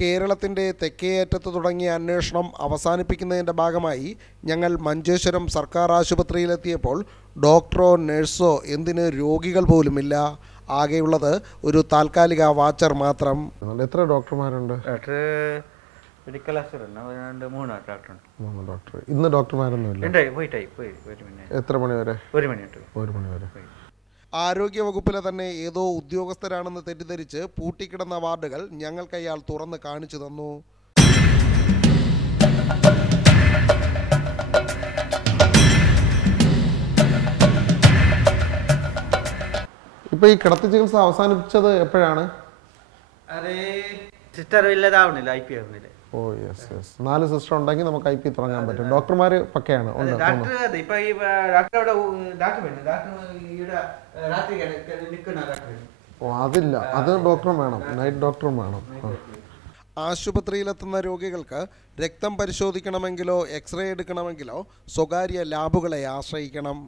കേരളത്തിന്റെ തെക്കേയറ്റത്ത് തുടങ്ങിയ അന്വേഷണം അവസാനിപ്പിക്കുന്നതിന്റെ ഭാഗമായി ഞങ്ങൾ മഞ്ചേശ്വരം സർക്കാർ ആശുപത്രിയിലെത്തിയപ്പോൾ ഡോക്ടറോ നഴ്സോ എന്തിന് രോഗികൾ പോലുമില്ല. ആകെയുള്ളത് ഒരു താൽക്കാലിക വാച്ചർ മാത്രം. എത്ര ഡോക്ടർമാരുണ്ട്? ഡോക്ടർ മെഡിക്കൽ ഓഫീസറുണ്ട് രണ്ട് മൂന്ന് ഡോക്ടറുണ്ട് മൂന്ന് ഡോക്ടർ. ഇന്ന് ഡോക്ടർമാരൊന്നും ഇല്ല പോയി ഒരു മണി എത്ര മണി വരെ? ഒരു മണിയിട്ട് ഒരു മണി വരെ. ആരോഗ്യവകുപ്പിലെ തന്നെ ഏതോ ഉദ്യോഗസ്ഥരാണെന്ന് തെറ്റിദ്ധരിച്ച് പൂട്ടിക്കിടന്ന വാർഡുകൾ ഞങ്ങൾക്ക് അയാൾ തുറന്ന് കാണിച്ചു തന്നു. ഇപ്പൊ ഈ കിടത്തി ചികിത്സ അവസാനിപ്പിച്ചത് എപ്പോഴാണ്? അത് സിസ്റ്റർ ഇല്ലതാവണില്ല ഐ പി ആവുന്നില്ല ഓ യെസ് യെസ് നാല് സിസ്റ്റർ ഉണ്ടെങ്കിൽ നമുക്ക് ഐ പി തുടങ്ങാൻ പറ്റും. ഡോക്ടർമാർ പക്കയാണ്. ഉണ്ട് ഡോക്ടർ അതെ ഇപ്പൊ ഈ ഡോക്ടർ അവിടെ ഡോക്ടർ വേണം? ഡോക്ടർ ഇവിടെ രാത്രി നിൽക്കുന്ന ഡോക്ടർ ഓ അതില്ല. അത് ഡോക്ടറും വേണം. നൈറ്റ് ഡോക്ടറും വേണം. ആശുപത്രിയിലെത്തുന്ന രോഗികൾക്ക് രക്തം പരിശോധിക്കണമെങ്കിലോ എക്സ്റേ എടുക്കണമെങ്കിലോ സ്വകാര്യ ലാബുകളെ ആശ്രയിക്കണം.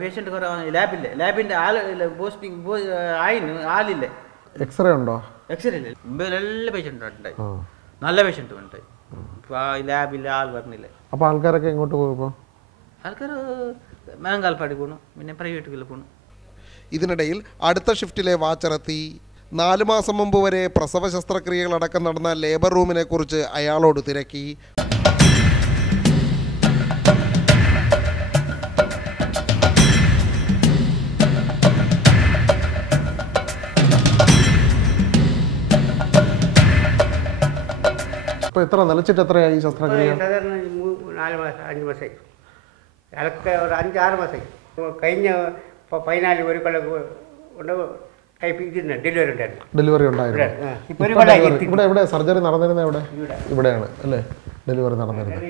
പേഷ്യന്റ് ലാബില്ലേ ലാബിന്റെ ആൾ പോസ്റ്റിംഗ് ആയിന് ആളില്ല? എക്സ്റേ ഉണ്ടോ? എക്സ്റേ ഇല്ല. നല്ല പേഷ്യന്റ് ഉണ്ടായി. നല്ല പേഷ്യന്റ് ഉണ്ട്. ലാബില്ല ആൾ പറഞ്ഞില്ല അപ്പോൾ ആൾക്കാരൊക്കെ എങ്ങോട്ട് പോകുമ്പോൾ ആൾക്കാർ മാങ്കാൽപ്പാടി പോകണം പിന്നെ പ്രൈവറ്റുകളിൽ പോകണം ഇതിനിടയിൽ അടുത്ത ഷിഫ്റ്റിലെ വാച്ചിറത്തി നാലു മാസം മുമ്പ് വരെ പ്രസവ ശസ്ത്രക്രിയകളടക്കം നടന്ന ലേബർ റൂമിനെ കുറിച്ച് അയാളോട് തിരക്കി. ഇപ്പൊ എത്ര നിലച്ചിട്ട് എത്രയായി ശസ്ത്രക്രിയ? സാധാരണ നാല് മാസം അഞ്ച് മാസമായി അതൊക്കെ ഒരു അഞ്ചാറ് മാസമായി ഇപ്പോൾ കഴിഞ്ഞ ഇപ്പോൾ പതിനാല് ഒരു കൊല്ലം കൊണ്ട് ഡെലിവറി ഉണ്ടായിരുന്നു. ഡെലിവറി ഉണ്ടായിരുന്നു. ഇവിടെ എവിടെ സർജറി നടന്നിരുന്നത് എവിടെ ഇവിടെയാണ് അല്ലേ? ഡെലിവറി നടന്നിരുന്നത്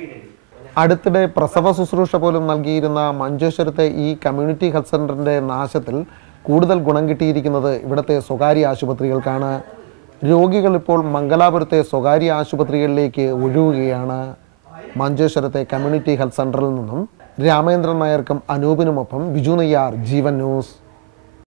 അടുത്തിടെ പ്രസവ ശുശ്രൂഷ പോലും നൽകിയിരുന്ന മഞ്ചേശ്വരത്തെ ഈ കമ്മ്യൂണിറ്റി ഹെൽത്ത് സെന്ററിന്റെ നാശത്തിൽ കൂടുതൽ ഗുണം കിട്ടിയിരിക്കുന്നത് ഇവിടുത്തെ സ്വകാര്യ ആശുപത്രികൾക്കാണ്. രോഗികൾ ഇപ്പോൾ മംഗലാപുരത്തെ സ്വകാര്യ ആശുപത്രികളിലേക്ക് ഒഴുകുകയാണ്. മഞ്ചേശ്വരത്തെ കമ്മ്യൂണിറ്റി ഹെൽത്ത് സെന്ററിൽ നിന്നും രാമേന്ദ്രൻ നായർക്കും അനൂപിനുമൊപ്പം ബിജു നെയ്യാർ ജീവൻ ന്യൂസ്.